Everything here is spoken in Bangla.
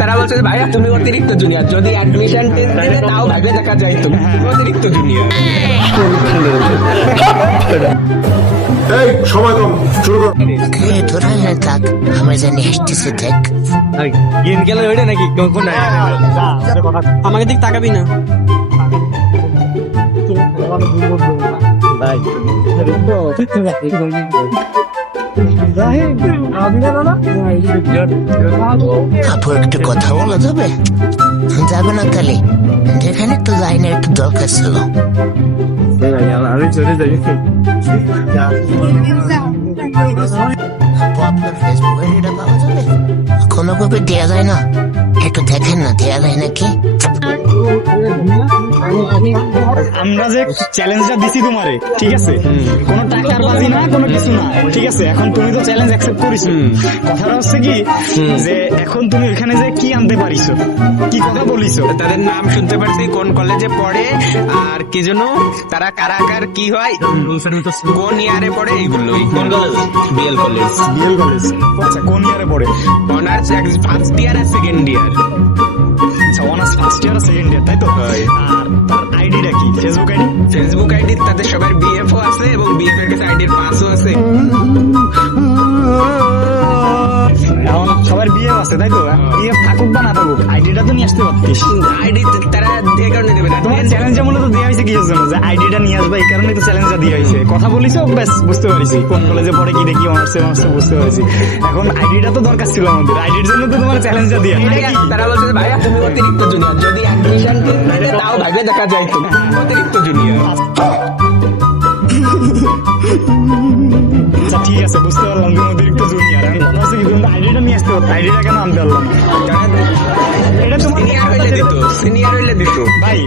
তারা বলছে ভাইয়া তুমি অতিরিক্ত জুনিয়র, যদি অ্যাডমিশন টেস্ট দিলে তাও ভাগে দেখা যায় তুমি অতিরিক্ত জুনিয়র। এই সময় কম, শুরু কর। তোরা থাক, আমার জানি হাসতেছে দেখ। গেম খেলে ওইটা নাকি কোন আমাকে দিক তাকাবি না ভাই? আপু একটু কথা বলা যাবে? যাবে না তাহলে? যেখানে তো যাই না, একটু দরকার ছিল। আমি চলে যাই। আপু আপনার ফেসবুক আইডিটা পাওয়া যাবে? কোনোভাবে দেয়া যায় না? একটু দেখেন না, দেয়া যায় নাকি? আমরা যে চ্যালেঞ্জটা দিছি তোমারে, ঠিক আছে, কোনো টাকার বাজি না, কোনো কিছু না, ঠিক আছে। এখন তুমি তো চ্যালেঞ্জ অ্যাকসেপ্ট করিছো। কথাটা হচ্ছে কি যে এখন তুমি এখানে যে কি আনতে পারিছো, কি কথা বলিছো? তাদের নাম শুনতে পারছি, কোন কলেজে পড়ে, আর কি যেন তারা কারাকার কি হয়, কোন ইয়ারে পড়ে, এইগুলোই। কোন কলেজ? BL college. BL college. আচ্ছা, কোন ইয়ারে পড়ে? অনার্স ফার্স্ট ইয়ার আর সেকেন্ড ইয়ার। আচ্ছা, অনার্স ফার্স্ট ইয়ার আর সেকেন্ড ইয়ার, তাই তো? আর তার আইডিটা কি? Facebook ID? ফেসবুক আইডি তাদের সবার বিএফও আছে এবং বিএফ এর কাছে আইডির পাসও আছে। এখন সবার বিয়ে আছে, তাই তো? বিয়ে থাকুক বা না থাকুক, আইডিটা তো নিয়ে আসতে পারতিস। আইডি তারা এই কারণে দেবে না। তোমার চ্যালেঞ্জটা মূলত দেওয়া হয়েছে কি জন্য? যে আইডিটা নিয়ে আসবে, এই কারণে তো চ্যালেঞ্জটা দেওয়া হয়েছে। কথা বলিস, ব্যাস বুঝতে পারছি কোন কলেজে পড়ে, কি দেখি অনার্সে বুঝতে পারছি। এখন আইডিটা তো দরকার ছিল আমাদের, আইডির জন্য তো তোমার চ্যালেঞ্জটা দেওয়া। তারা বলছে ভাইয়া তুমি অতিরিক্ত জুনিয়র, যদি অ্যাডমিশন টেস্ট দিলে তাও ভাগে দেখা যায় তুমি অতিরিক্ত জুনিয়র। আচ্ছা ঠিক আছে, বুঝতে পারলাম তুমি অতিরিক্ত জুনিয়র। এখন কথা হচ্ছে কি, তুমি আইডিটা নিয়ে আসতে পারতো, আইডিটা কেন আনতে পারলাম? এটা তোমার সিনিয়র হইলে দিত, সিনিয়র হইলে দিত ভাই।